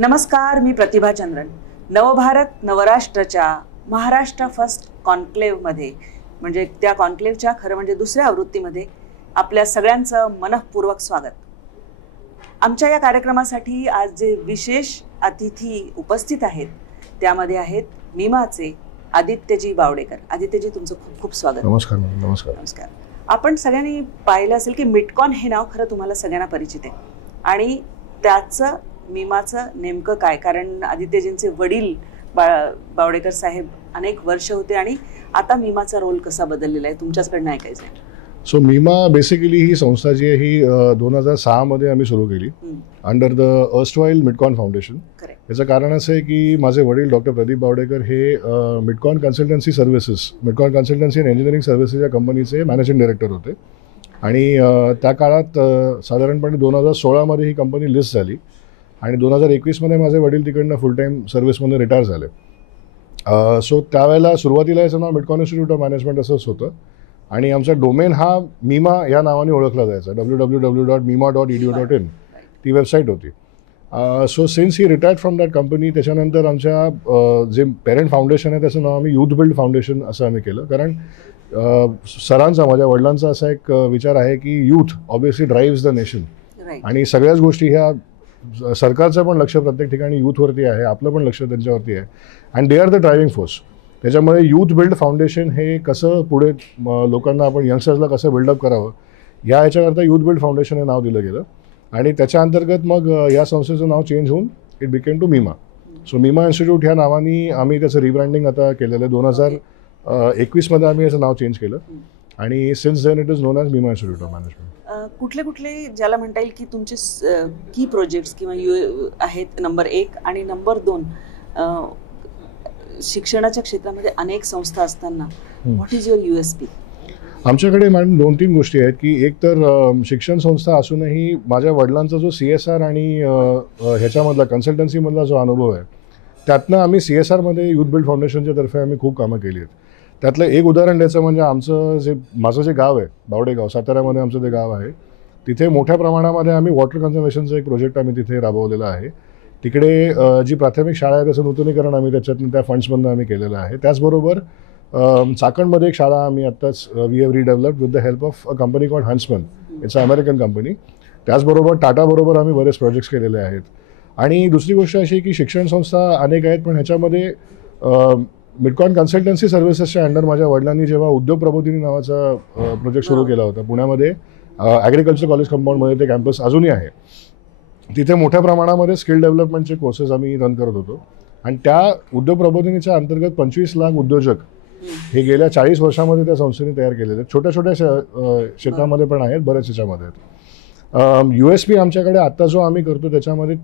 नमस्कार, मी प्रतिभा चंद्रन. नवभारत नवराष्ट्राच्या महाराष्ट्र फर्स्ट कॉन्क्लेव्हमध्ये म्हणजे त्या कॉन्क्लेव्हच्या खरं म्हणजे दुसऱ्या आवृत्तीमध्ये आपल्या सगळ्यांचं मनःपूर्वक स्वागत. आमच्या या कार्यक्रमासाठी आज जे विशेष अतिथी उपस्थित आहेत त्यामध्ये आहेत मीमाचे आदित्यजी बावडेकर. आदित्यजी, तुमचं खूप खूप स्वागत. नमस्कार. नमस्कार. नमस्कार. आपण सगळ्यांनी पाहिलं असेल की मिटकॉन हे नाव खरं तुम्हाला सगळ्यांना परिचित आहे आणि त्याचं मीमाचं नेमकं काय, कारण आदित्यजींचे वडील बावडेकर साहेब अनेक वर्ष होते आणि आता मीमाचा रोल कसा बदललेला आहे तुमच्याकडनं ऐकायचं आहे. सो मीमा बेसिकली ही संस्था जी आहे ही 2006 मध्ये आम्ही सुरू केली अंडर द अर्स्टवाइल मिटकॉन फाउंडेशन. याचं कारण असं आहे की माझे वडील डॉक्टर प्रदीप बावडेकर हे MITCON consultancy services, MITCON consultancy and engineering services या कंपनीचे मॅनेजिंग डायरेक्टर होते आणि त्या काळात साधारणपणे 2016 मध्ये ही कंपनी लिस्ट झाली आणि 2021 मध्ये माझे वडील तिकडनं फुल टाईम सर्व्हिसमध्ये रिटायर झाले. सो त्यावेळेला सुरुवातीला याचं नाव मिटकॉन इन्स्टिट्यूट ऑफ मॅनेजमेंट असंच होतं आणि आमचा डोमेन हा मीमा या नावाने ओळखला जायचा. www.mima.edu.in ती वेबसाईट होती. So since he retired from that company त्याच्यानंतर आमच्या जे पेरेंट फाउंडेशन आहे त्याचं नाव आम्ही यूथ बिल्ड फाउंडेशन असं आम्ही केलं. कारण सरांचा, माझ्या वडिलांचा असा एक विचार आहे की youth obviously drives the nation आणि सगळ्याच गोष्टी ह्या सरकारचं पण लक्ष प्रत्येक ठिकाणी यूथवरती आहे, आपलं पण लक्ष त्यांच्यावरती आहे and they are the driving force. त्याच्यामुळे यूथ बिल्ड फाउंडेशन हे कसं पुढे लोकांना आपण यंगस्टर्सला कसं बिल्डअप करावं ह्याच्याकरता यूथ बिल्ड फाउंडेशन हे नाव दिलं गेलं आणि त्याच्या अंतर्गत मग या संस्थेचं नाव चेंज होऊन it became to MIMA. So MIMA institute ह्या नावाने आम्ही त्याचं रिब्रँडिंग आता केलेलं आहे. 2021 मध्ये आम्ही याचं नाव चेंज केलं आणि since then it is known as MIMA institute of management. कुठले कुठले ज्याला म्हणता येईल की तुमचे की प्रोजेक्ट्स किंवा आहेत नंबर 1 आणि नंबर 2 शिक्षणाच्या क्षेत्रामध्ये अनेक संस्था असताना व्हॉट इज युअर USP? आमच्याकडे मॅडम 2-3 गोष्टी आहेत की एक तर शिक्षण संस्था असूनही माझ्या वडिलांचा जो CSR आणि ह्याच्यामधला कन्सल्टन्सीमधला जो अनुभव आहे त्यातनं आम्ही CSR मध्ये यूथ बिल्ड फाउंडेशनच्या तर्फे आम्ही खूप कामं केली आहेत. त्यातलं एक उदाहरण द्यायचं म्हणजे माझं जे गाव आहे बावडेगाव, साताऱ्यामध्ये आमचं ते गाव आहे, तिथे मोठ्या प्रमाणामध्ये आम्ही वॉटर कन्झर्वेशनचं एक प्रोजेक्ट आम्ही तिथे राबवलेला आहे. तिकडे जी प्राथमिक शाळा आहे त्याचं नूतनीकरण आम्ही त्याच्यातून त्या फंड्समधून आम्ही केलेलं आहे. त्याचबरोबर चाकणमध्ये एक शाळा आम्ही आत्ताच we have redeveloped with the help of a company called Huntsman. It's a American company. त्याचबरोबर टाटाबरोबर आम्ही बरेच प्रोजेक्ट्स केलेले आहेत. आणि दुसरी गोष्ट अशी की शिक्षण संस्था अनेक आहेत पण ह्याच्यामध्ये मिटकॉन कन्सल्टन्सी सर्व्हिसेसच्या अंडर माझ्या वडिलांनी जेव्हा उद्योग प्रबोधिनी नावाचा प्रोजेक्ट सुरू केला होता पुण्यामध्ये ॲग्रिकल्चर कॉलेज कंपाऊंडमध्ये ते कॅम्पस अजूनही आहे. तिथे मोठ्या प्रमाणामध्ये स्किल डेव्हलपमेंटचे कोर्सेस आम्ही रन करत होतो आणि त्या उद्योग प्रबोधिनीच्या अंतर्गत 25 लाख उद्योजक हे गेल्या 40 वर्षामध्ये त्या संस्थेने तयार केलेले आहेत. छोट्या छोट्या क्षेत्रामध्ये पण आहेत, बऱ्याच ह्याच्यामध्ये आहेत. USP आमच्याकडे आत्ता जो आम्ही करतो त्याच्यामध्ये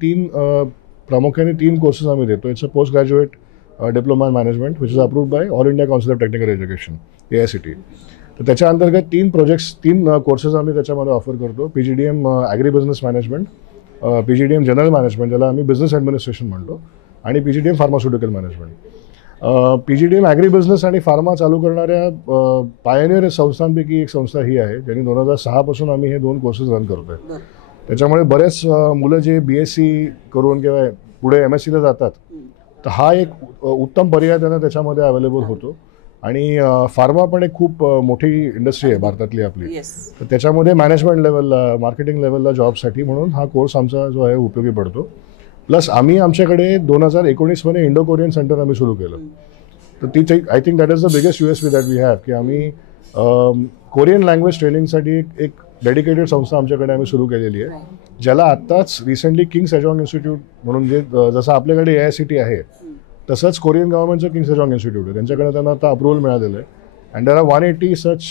प्रामुख्याने 3 कोर्सेस आम्ही देतो. It's a post graduate diploma in management which is approved by all India council of technical education AICTE. तर त्याच्या अंतर्गत 3 कोर्सेस आम्ही त्याच्यामध्ये ऑफर करतो. PGDM agri business management, PGDM general management ज्याला आम्ही बिझनेस ॲडमिनिस्ट्रेशन म्हणतो आणि PGDM pharmaceutical management. PGDM agri business आणि फार्मा चालू करणाऱ्या पायनियर संस्थांपैकी एक संस्था ही आहे ज्यांनी 2006 पासून आम्ही हे 2 कोर्सेस रन करतोय. त्याच्यामुळे बरेच मुलं जे BSc करून किंवा पुढे MSc ला जातात तर हा एक उत्तम पर्याय त्यांना त्याच्यामध्ये अवेलेबल होतो आणि फार्मा पण एक खूप मोठी इंडस्ट्री आहे भारतातली आपली. तर त्याच्यामध्ये मॅनेजमेंट लेवलला, मार्केटिंग लेवलला जॉबसाठी म्हणून हा कोर्स आमचा जो आहे उपयोगी पडतो. प्लस आम्ही आमच्याकडे 2019 मध्ये इंडो कोरियन सेंटर आम्ही सुरू केलं. तर ती I think that is the biggest USP that we have की आम्ही कोरियन लँग्वेज ट्रेनिंगसाठी एक डेडिकेटेड संस्था आमच्याकडे आम्ही सुरू केलेली आहे ज्याला आत्ताच रिसेंटली किंग सेजॉंग इन्स्टिट्यूट म्हणून जे जसं आपल्याकडे AICTE आहे तसंच कोरियन गव्हर्नमेंटचं किंग सेजॉंग इन्स्टिट्यूट आहे. त्यांच्याकडे त्यांना आता अप्रुव्हल मिळालेलं आहे and there are 180 such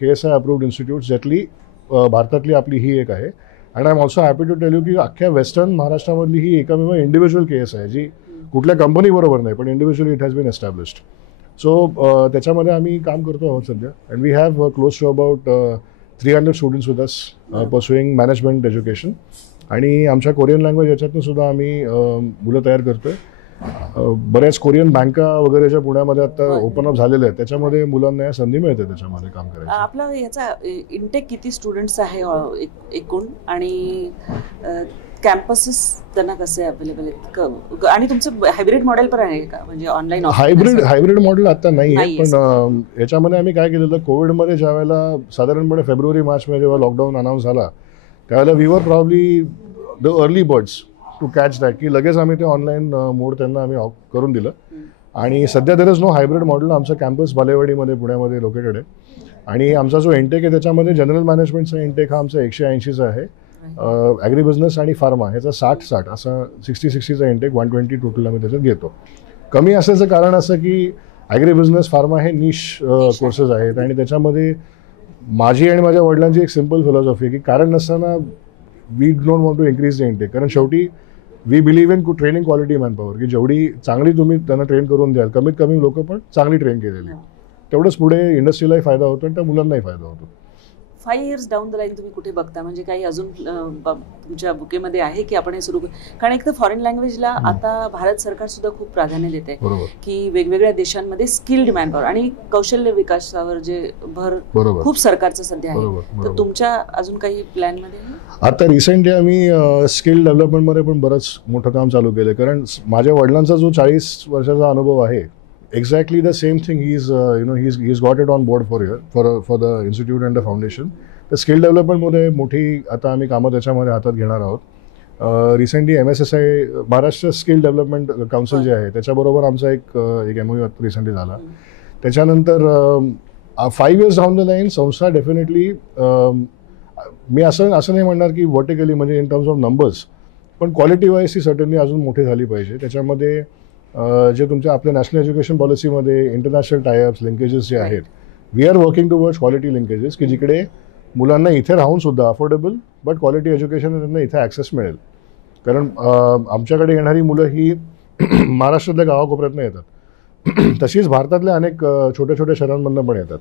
KSI approved institutes ज्यातली भारतातली आपली ही एक आहे. And I am also happy to tell you की अख्ख्या वेस्टर्न महाराष्ट्रामधली ही एकमेव इंडिव्हिज्युअल KSI आहे जी कुठल्या कंपनीबरोबर नाही पण individually it has been established. So त्याच्यामध्ये आम्ही काम करतो आहोत सध्या and we have close to about 300 students with us pursuing management education आणि आमच्या कोरियन लँग्वेज याच्यातून सुद्धा आम्ही मुलं तयार करतोय. बऱ्याच कोरियन बँका वगैरे ज्या पुण्यामध्ये आता ओपन अप झालेल्या आहेत त्याच्यामध्ये मुलांना संधी मिळते त्याच्यामध्ये काम करायची. आपला याचा इंटेक किती स्टुडंट्स आहे एकूण आणि कॅम्पसेस त्यांना कसे अवेलेबल आहेत आणि तुमचं हायब्रिड मॉडेल पण आहे का, म्हणजे ऑनलाईन हायब्रिड मॉडेल आता नाही आहे, पण याच्यामध्ये आम्ही काय केलेलं, कोविडमध्ये ज्या वेळेला साधारणपणे फेब्रुवारी मार्चमध्ये जेव्हा लॉकडाऊन अनाऊन्स झाला त्यावेळेला we were probably the early birds to catch that, की लगेच आम्ही ते ऑनलाईन मोड त्यांना आम्ही करून दिलं. आणि सध्या there is no hybrid model. आमचं कॅम्पस बालेवाडीमध्ये पुण्यामध्ये लोकेटेड आहे आणि आमचा जो इंटेक आहे त्याच्यामध्ये जनरल मॅनेजमेंटचा इंटेक हा आमचा 180चा आहे. ॲग्री बिझनेस आणि फार्मा ह्याचा 60 असा 60चा इंटेक 120 टोटल आम्ही त्याच्यात घेतो. कमी असायचं कारण असं की ॲग्री बिझनेस फार्मा हे निश कोर्सेस आहेत आणि त्याच्यामध्ये माझी आणि माझ्या वडिलांची एक सिम्पल फिलॉसॉफी आहे की कारण नसताना we don't want to increase the intake, कारण शेवटी we believe in training quality manpower, की जेवढी चांगली तुम्ही त्यांना ट्रेन करून द्याल, कमीत कमी लोक पण चांगली ट्रेन केलेली, तेवढंच पुढे इंडस्ट्रीलाही फायदा होतो आणि त्या मुलांनाही फायदा होतो. 5 years डाऊन द लाईन तुम्ही कुठे बघता, म्हणजे काही अजून तुमच्या बुकेमध्ये आहे की आपण हे सुरू, कारण एक तर फॉरेन लँग्वेजला आता भारत सरकार सुद्धा खूप प्राधान्य देते की वेगवेगळ्या देशांमध्ये स्किल्ड मॅनपॉवर आणि कौशल्य विकासावर जे भर खूप सरकारचं सध्या आहे. तर तुमच्या अजून काही प्लॅन मध्ये? आता रिसेंटली आम्ही स्किल डेव्हलपमेंटमध्ये पण बरंच मोठं काम चालू केलं, कारण माझ्या वडिलांचा जो 40 वर्षाचा अनुभव आहे, exactly the same thing he's got it on board for the institute and the foundation. तर स्किल डेव्हलपमेंटमध्ये मोठी आता आम्ही कामं त्याच्यामध्ये हातात घेणार आहोत. Recently MSSI Maharashtra skill development council जे आहे त्याच्याबरोबर आमचा एक MOU रिसेंटली झाला. त्याच्यानंतर 5 years डाऊन द लाईन संस्था डेफिनेटली, मी असं नाही म्हणणार की व्हर्टिकली म्हणजे इन टर्म्स ऑफ नंबर्स, पण क्वालिटी वाईज ती सर्टनली अजून मोठी झाली पाहिजे. त्याच्यामध्ये जे तुमच्या आपल्या नॅशनल एज्युकेशन पॉलिसीमध्ये इंटरनॅशनल टायअप्स लिंकेजेस जे आहेत, we are working towards quality linkages, की जिकडे मुलांना इथे राहून सुद्धा अफोर्डेबल बट क्वालिटी एज्युकेशन त्यांना इथे ॲक्सेस मिळेल. कारण आमच्याकडे येणारी मुलं ही महाराष्ट्रातल्या गावाकोपऱ्यातनं येतात, तशीच भारतातल्या अनेक छोट्या छोट्या शहरांमधनं पण येतात.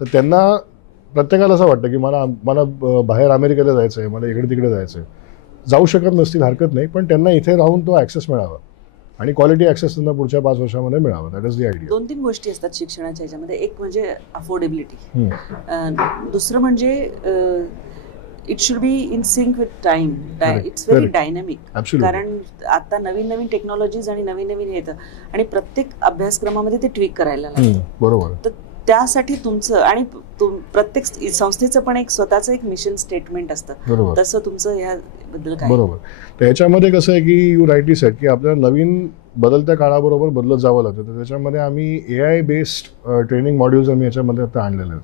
तर त्यांना प्रत्येकाला असं वाटतं की मला बाहेर अमेरिकेला जायचं आहे, मला इकडे तिकडे जायचं आहे, जाऊ शकत नसतील हरकत नाही, पण त्यांना इथे राहून तो ॲक्सेस मिळावा आणि क्वालिटी ॲक्सेस त्यांना पुढच्या 5 वर्षामध्ये मिळावा. That is the idea. 2-3 गोष्टी असतात शिक्षणाच्या ह्याच्यामध्ये, एक म्हणजे अफोर्डेबिलिटी, दुसरं म्हणजे it should be in sync with time, it's very dynamic, कारण आता नवीन नवीन टेक्नॉलॉजीज आणि नवीन नवीन येतं आणि प्रत्येक अभ्यासक्रमामध्ये ते ट्विक करायला लागतं. बरोबर. तर त्यासाठी तुमचं आणि प्रत्येक संस्थेचं पण एक स्वतःचं एक मिशन स्टेटमेंट असतं, तसं तुमचं ह्याबद्दल काय? बरोबर. तर याच्यामध्ये कसं आहे की यू राईटली सेड की आपल्याला नवीन बदलत्या काळाबरोबर बदलत जावं लागतं. तर त्याच्यामध्ये आम्ही AI बेस्ड ट्रेनिंग मॉड्यूल्स आम्ही याच्यामध्ये आता आणलेले आहेत.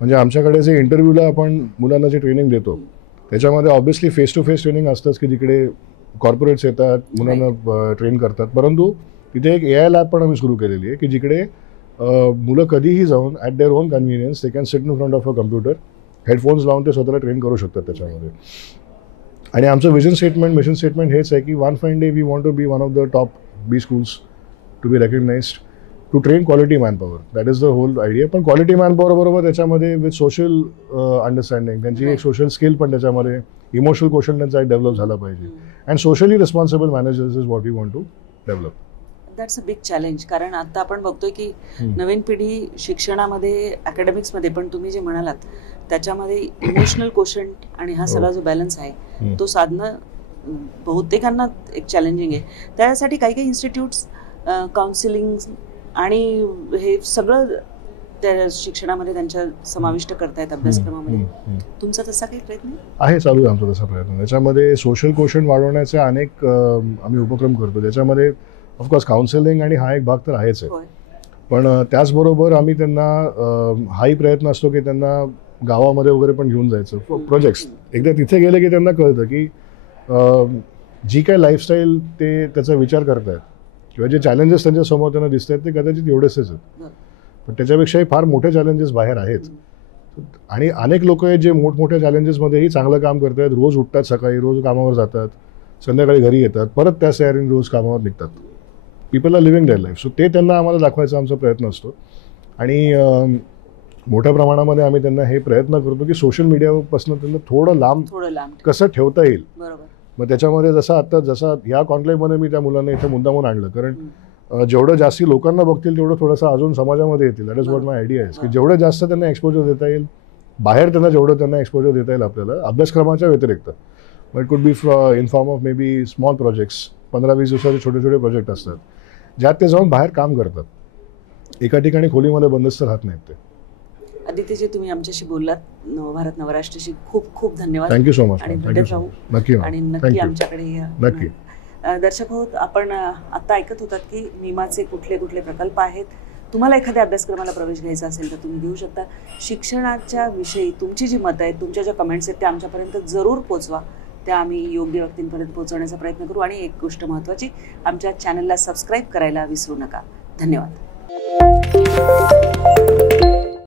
म्हणजे आमच्याकडे जे इंटरव्ह्यूला आपण मुलांना जे ट्रेनिंग देतो त्याच्यामध्ये obviously face to face training असतंच, की जिकडे कॉर्पोरेट्स येतात, मुलांना ट्रेन करतात, परंतु तिथे एक AI लॅब पण आम्ही सुरू केलेली आहे की जिकडे मुलं कधीही जाऊन at their own convenience they can sit in front of a computer, headphones लावून ते स्वतःला ट्रेन करू शकतात त्याच्यामध्ये. आणि आमचं विजन स्टेटमेंट, मिशन स्टेटमेंट हेच आहे की one fine day we want to be one of the top B schools to be recognised to train quality manpower. That is the whole idea. पण क्वालिटी मॅनपॉवर बरोबर त्याच्यामध्ये with social understanding, त्यांची एक social skill पण त्याच्यामध्ये, emotional question त्यांचा एक develop झाला पाहिजे and socially responsible managers is what we want to develop. That's a big challenge, कारण आता आपण बघतोय की नवीन पिढी शिक्षणामध्ये, अकॅडमिक्समध्ये पण तुम्ही जे म्हणालात त्याच्यामध्ये इमोशनल क्वेश्चंट आणि हा सगळा जो बॅलन्स आहे तो साधणं बहुतेकांना एक चॅलेंजिंग आहे. त्यासाठी काही काही इन्स्टिट्यूट्स काउन्सिलिंग आणि हे सगळं त्या शिक्षणामध्ये त्यांच्या समाविष्ट करतायत अभ्यासक्रमामध्ये. तुमचा तसा काही प्रयत्न आहे? चालू आहे आमचा तसा प्रयत्न. त्याच्यामध्ये सोशल क्वेश्चन वाढवण्याचे अनेक आम्ही उपक्रम करतो. त्याच्यामध्ये ऑफकोर्स काउन्सिलिंग आणि हा एक भाग तर आहेच आहे, पण त्याचबरोबर आम्ही त्यांना हाही प्रयत्न असतो की त्यांना गावामध्ये वगैरे पण घेऊन जायचं प्रोजेक्ट्स. एकदा तिथे गेले की त्यांना कळतं की जी काय लाईफस्टाईल ते त्याचा विचार करतायत किंवा जे चॅलेंजेस त्यांच्यासमोर त्यांना दिसत आहेत ते कदाचित एवढेच आहेत, पण त्याच्यापेक्षाही फार मोठे चॅलेंजेस बाहेर आहेत. आणि अनेक लोक आहेत जे मोठमोठ्या चॅलेंजेसमध्येही चांगलं काम करत आहेत, रोज उठतात, सकाळी रोज कामावर जातात, संध्याकाळी घरी येतात, परत त्याच तयारीने रोज कामावर निघतात. People are living their life. So ते त्यांना आम्हाला दाखवायचा आमचा प्रयत्न असतो. आणि मोठ्या प्रमाणामध्ये आम्ही त्यांना हे प्रयत्न करतो की सोशल मीडियापासून त्यांना थोडं लांब कसं ठेवता येईल. मग त्याच्यामध्ये जसा ह्या कॉन्क्लेव्हमध्ये मी त्या मुलांना इथे मुद्दामून आणलं, कारण जेवढं जास्ती लोकांना बघतील तेवढं थोडंसं अजून समाजामध्ये येतील. That is what my idea आहे की जेवढं जास्त त्यांना एक्सपोजर देता येईल, बाहेर जेवढं त्यांना एक्सपोजर देता येईल आपल्याला अभ्यासक्रमाच्या व्यतिरिक्त, it could be in form of may be small projects, 15-20 दिवसाचे छोटे छोटे प्रोजेक्ट असतात ज्यात ते जाऊन बाहेर काम करतात, एका ठिकाणी खोलीमध्ये बंदस्त राहत नाहीत ते. अदितीजी, तुम्ही आमच्याशी बोललात, नवभारत नवराष्ट्राशी खूप खूप धन्यवाद. Thank you so much. आणि भेटत राहू. नक्की आणि नक्की आमच्याकडे नक्की. दर्शक होत, आपण आता ऐकत होतात की निमाचे कुठले कुठले प्रकल्प आहेत. तुम्हाला एखाद्या अभ्यासक्रमाला प्रवेश घ्यायचा असेल तर तुम्ही घेऊ शकता. शिक्षणाच्या विषयी तुमची जी मतं आहेत, तुमच्या ज्या कमेंट्स आहेत त्या आमच्यापर्यंत जरूर पोचवा. त्या आम्ही योग्य व्यक्तींपर्यंत पोहोचवण्याचा प्रयत्न करू. आणि एक गोष्ट महत्त्वाची, आमच्या चॅनलला सबस्क्राईब करायला विसरू नका. धन्यवाद.